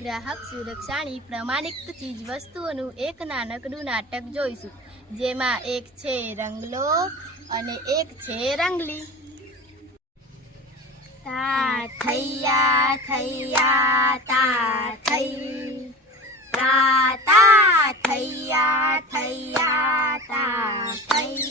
ગ્રાહક સુરક્ષાની પ્રમાણિત ચીજ વસ્તુઓનું એક નાનકડું નાટક જોઈશું, જેમાં એક છે રંગલો અને એક છે રંગલી. તા થૈયા થૈયા તા થઈ, તા તા થૈયા થૈયા તા થઈ.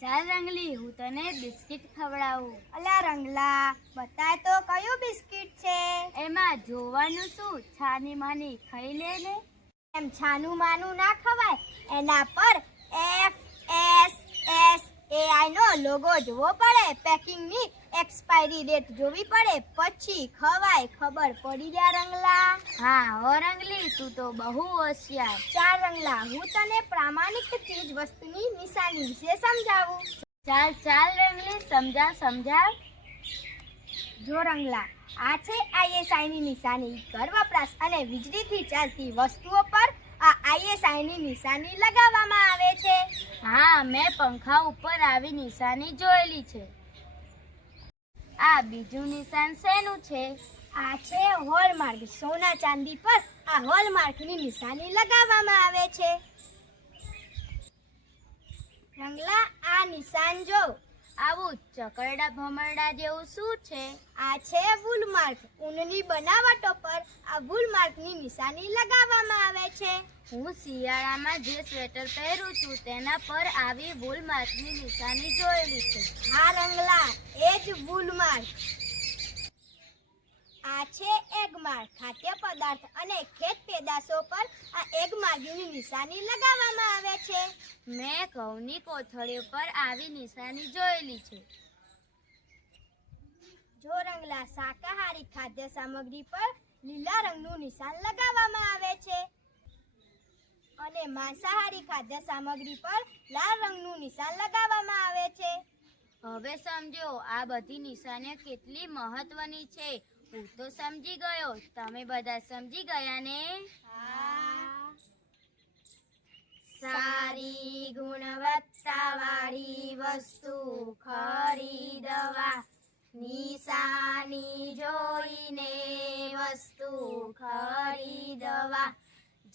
ચાલ રંગલી, હું તને બિસ્કિટ ખવડાવું. અલા રંગલા, બતાય તો કયું બિસ્કિટ છે? એમાં જોવાનું શું, છાની માની ખાઈ લે ને. એમ છાનું માનું ના ખવાય, એના પર FSSAI નો લોગો જોવો પડે, પેકિંગની એક્સપાયરી ડેટ જોવી પડે, પછી ખવાય. ખબર પડી ગયા રંગલા? હા હો રંગલી, તું તો બહુ હોશિયાર. ચાલ રંગલા, હું તને પ્રામાણિક ચીજ વસ્તુની નિશાની વિશે સમજાવું. ચાલ ચાલ રંગલી, સમજાવ. જો રંગલા, આ છે ISI ની નિશાની. ઘર વપરાશ અને વીજળીથી ચાલતી વસ્તુઓ પર આ ISI ની નિશાની લગાવવામાં આવે છે. હા, મેં પંખા ઉપર આવી નિશાની જોયેલી છે. આ બીજું નિશાન શેનું છે? આ છે હોલમાર્ક. સોના ચાંદી પર આ હોલમાર્કની નિશાની લગાવવામાં આવે છે. રંગલા, આ નિશાન જો. આવું ચકરડા ભમરડા જેવું શું છે? આ છે વૂલમાર્ક. ઊનની બનાવટો પર આ વૂલમાર્કની નિશાની લગાવવામાં આવે છે. હું શિયાળામાં જે સ્વેટર પહેરું છું તેના પર આવી વૂલમાર્કની નિશાની જોયેલી છે. હા રંગલા, એ જ વૂલમાર્ક. આ છે એગમાર્ક. ખાદ્ય પદાર્થ અને ખેત પેદાશો પર આ એગમાર્કની નિશાની લગાવવામાં આવે છે. મેં ઘઉંની કોથળીઓ પર આવી નિશાની જોયેલી છે. જો રંગલા, શાકાહારી ખાદ્ય સામગ્રી પર લીલા રંગનું નિશાન લગાવવામાં આવે છે અને માંસાહારી ખાદ્ય સામગ્રી પર લાલ રંગનું નિશાન લગાવવામાં આવે છે. હવે સમજો આ બધી નિશાનીઓ કેટલી મહત્વની છે. હું તો સમજી ગયો, તમે બધા સમજી ગયા ને? હા. સારી ગુણવત્તાવાળી વસ્તુ ખરીદવા, નિશાની જોઈને વસ્તુ ખરીદવા.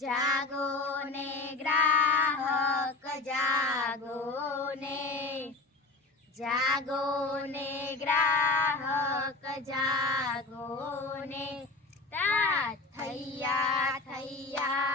જાગો ને ગ્રાહક, જાગો ને ગ્રાહક, જાગો ને. તા થૈયા થૈયા